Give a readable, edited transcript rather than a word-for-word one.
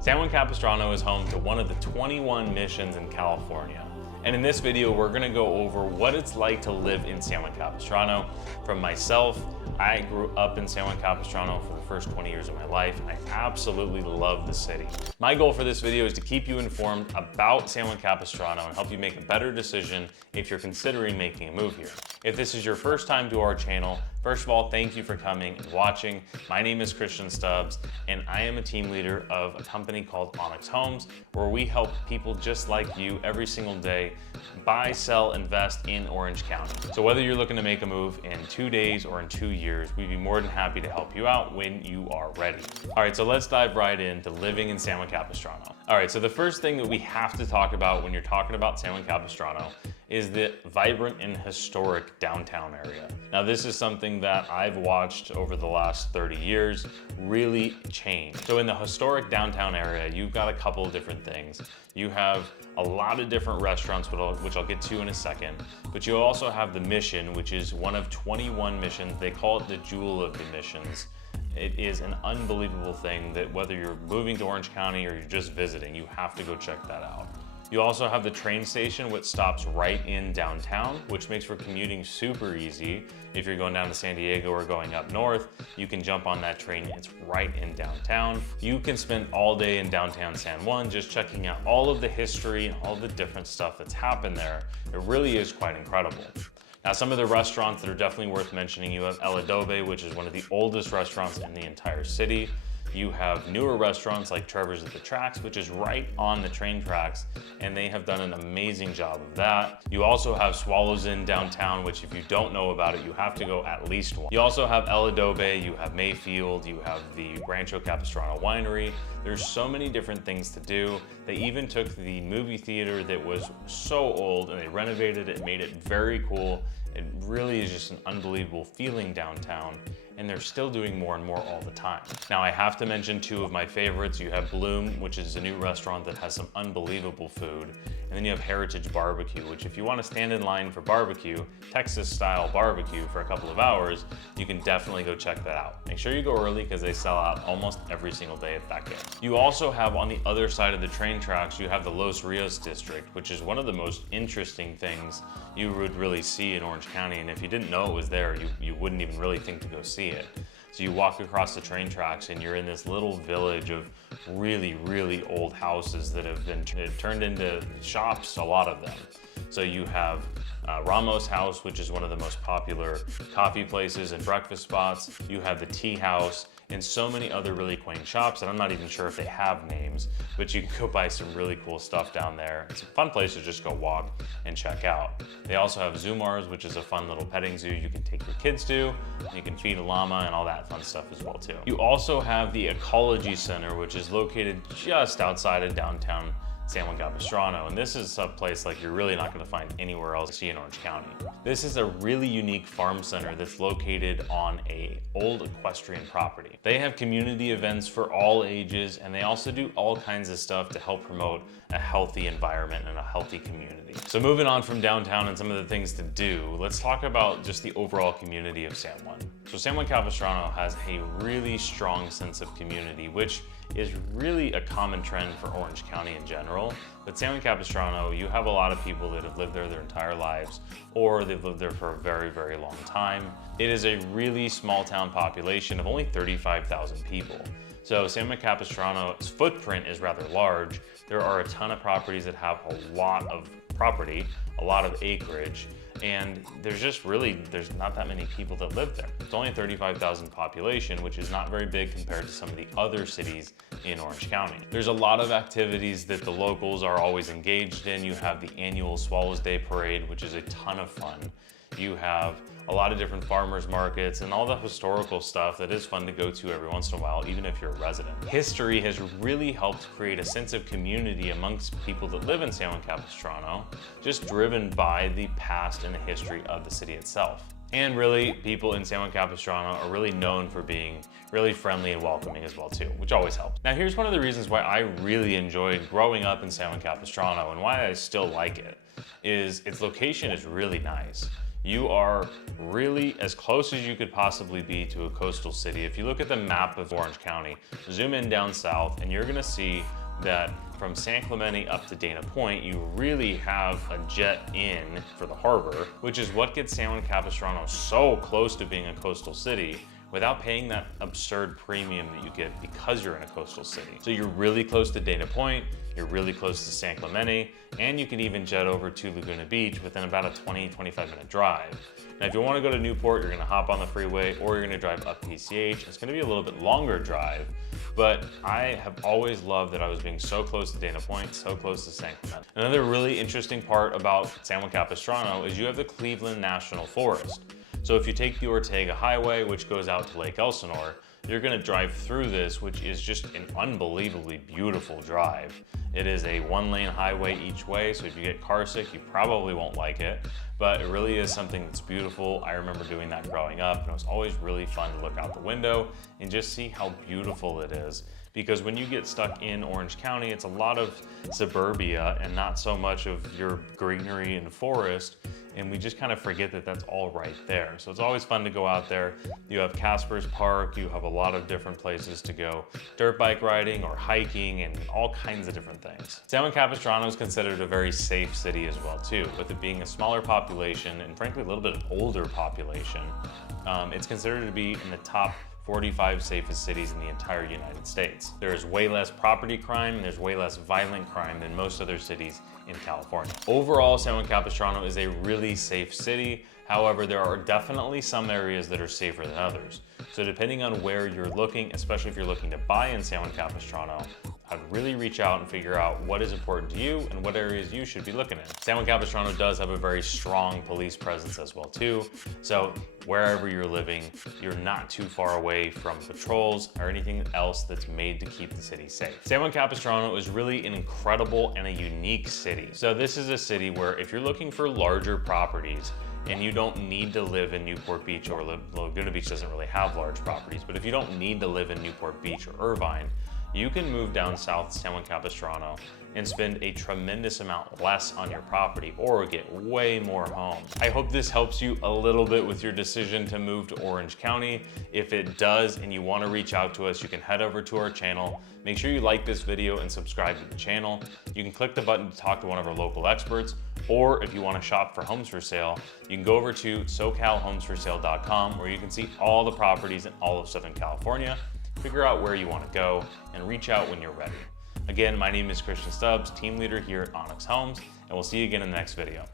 San Juan Capistrano is home to one of the 21 missions in California. And in this video, we're gonna go over what it's like to live in San Juan Capistrano. From myself, I grew up in San Juan Capistrano for the first 20 years of my life, and I absolutely love the city. My goal for this video is to keep you informed about San Juan Capistrano and help you make a better decision if you're considering making a move here. If this is your first time to our channel, first of all, thank you for coming and watching. My name is Christian Stubbs, and I am a team leader of a company called Onyx Homes, where we help people just like you every single day buy, sell, invest in Orange County. So whether you're looking to make a move in 2 days or in 2 years, we'd be more than happy to help you out when you are ready. All right, so let's dive right into living in San Juan Capistrano. All right, so the first thing that we have to talk about when you're talking about San Juan Capistrano is the vibrant and historic downtown area. Now, this is something that I've watched over the last 30 years really change. So in the historic downtown area, you've got a couple of different things. You have a lot of different restaurants, which I'll get to in a second, but you also have the Mission, which is one of 21 missions. They call it the Jewel of the Missions. It is an unbelievable thing that whether you're moving to Orange County or you're just visiting, you have to go check that out. You also have the train station, which stops right in downtown, which makes for commuting super easy. If you're going down to San Diego or going up north, you can jump on that train. It's right in downtown. You can spend all day in downtown San Juan just checking out all of the history and all the different stuff that's happened there. It really is quite incredible. Now, some of the restaurants that are definitely worth mentioning, you have El Adobe, which is one of the oldest restaurants in the entire city. You have newer restaurants like Trevor's at the Tracks, which is right on the train tracks, and they have done an amazing job of that. You also have Swallows Inn downtown, which if you don't know about it, you have to go at least once. You also have El Adobe, you have Mayfield, you have the Rancho Capistrano Winery. There's so many different things to do. They even took the movie theater that was so old and they renovated it, made it very cool. It really is just an unbelievable feeling downtown, and they're still doing more and more all the time. Now, I have to mention two of my favorites. You have Bloom, which is a new restaurant that has some unbelievable food. And then you have Heritage Barbecue, which if you want to stand in line for barbecue, Texas-style barbecue for a couple of hours, you can definitely go check that out. Make sure you go early because they sell out almost every single day at that game. You also have on the other side of the train tracks, you have the Los Rios district, which is one of the most interesting things you would really see in Orange County. And if you didn't know it was there, you wouldn't even really think to go see it. So you walk across the train tracks and you're in this little village of really, really old houses that have been turned into shops, a lot of them. So you have Ramos House, which is one of the most popular coffee places and breakfast spots. You have the Tea House and so many other really quaint shops, and I'm not even sure if they have names, but you can go buy some really cool stuff down there. It's a fun place to just go walk and check out. They also have Zumars, which is a fun little petting zoo you can take your kids to. You can feed a llama and all that fun stuff as well too. You also have the Ecology Center, which is located just outside of downtown San Juan Capistrano, and this is a place like you're really not going to find anywhere else in Orange County. This is a really unique farm center that's located on an old equestrian property. They have community events for all ages, and they also do all kinds of stuff to help promote a healthy environment and a healthy community. So moving on from downtown and some of the things to do, let's talk about just the overall community of San Juan. So San Juan Capistrano has a really strong sense of community, which is really a common trend for Orange County in general. But San Juan Capistrano, you have a lot of people that have lived there their entire lives, or they've lived there for a very, very long time. It is a really small town population of only 35,000 people. So San Juan Capistrano's footprint is rather large. There are a ton of properties that have a lot of property, a lot of acreage, and there's not that many people that live there. It's only a 35,000 population, which is not very big compared to some of the other cities in Orange County. There's a lot of activities that the locals are always engaged in. You have the annual Swallows Day Parade, which is a ton of fun. You have a lot of different farmers markets and all the historical stuff that is fun to go to every once in a while, even if you're a resident. History has really helped create a sense of community amongst people that live in San Juan Capistrano, just driven by the past and the history of the city itself. And really, people in San Juan Capistrano are really known for being really friendly and welcoming as well too, which always helps. Now, here's one of the reasons why I really enjoyed growing up in San Juan Capistrano and why I still like it, is its location is really nice. you are really as close as you could possibly be to a coastal city. If you look at the map of Orange County, zoom in down south, and you're gonna see that from San Clemente up to Dana Point, you really have a jet in for the harbor, which is what gets San Juan Capistrano so close to being a coastal city without paying that absurd premium that you get because you're in a coastal city. So you're really close to Dana Point, you're really close to San Clemente, and you can even jet over to Laguna Beach within about a 20-25 minute drive. Now, if you want to go to Newport, you're gonna hop on the freeway or you're gonna drive up PCH. It's gonna be a little bit longer drive, but I have always loved that I was being so close to Dana Point, so close to San Clemente. Another really interesting part about San Juan Capistrano is you have the Cleveland National Forest. So if you take the Ortega Highway, which goes out to Lake Elsinore, you're gonna drive through this, which is just an unbelievably beautiful drive. It is a 1-lane highway each way, so if you get car sick, you probably won't like it, but it really is something that's beautiful. I remember doing that growing up, and it was always really fun to look out the window and just see how beautiful it is. Because when you get stuck in Orange County, it's a lot of suburbia and not so much of your greenery and forest, and we just kind of forget that that's all right there. So it's always fun to go out there. You have Casper's Park, you have a lot of different places to go dirt bike riding or hiking and all kinds of different things. San Juan Capistrano is considered a very safe city as well too, with it being a smaller population and frankly a little bit older population. It's considered to be in the top 45 safest cities in the entire United States. There's way less property crime and there's way less violent crime than most other cities in California. Overall, San Juan Capistrano is a really safe city. However, there are definitely some areas that are safer than others. So depending on where you're looking, especially if you're looking to buy in San Juan Capistrano, I'd really reach out and figure out what is important to you and what areas you should be looking at. San Juan Capistrano does have a very strong police presence as well too. So wherever you're living, you're not too far away from patrols or anything else that's made to keep the city safe. San Juan Capistrano is really an incredible and a unique city. So this is a city where if you're looking for larger properties, and you don't need to live in Newport Beach or Laguna Beach doesn't really have large properties, but if you don't need to live in Newport Beach or Irvine, you can move down south to San Juan Capistrano and spend a tremendous amount less on your property or get way more homes. I hope this helps you a little bit with your decision to move to Orange County. If it does and you want to reach out to us, you can head over to our channel. Make sure you like this video and subscribe to the channel. You can click the button to talk to one of our local experts, or if you want to shop for homes for sale, you can go over to SoCalHomesForSale.com where you can see all the properties in all of Southern California, figure out where you want to go, and reach out when you're ready. Again, my name is Christian Stubbs, team leader here at Onyx Homes, and we'll see you again in the next video.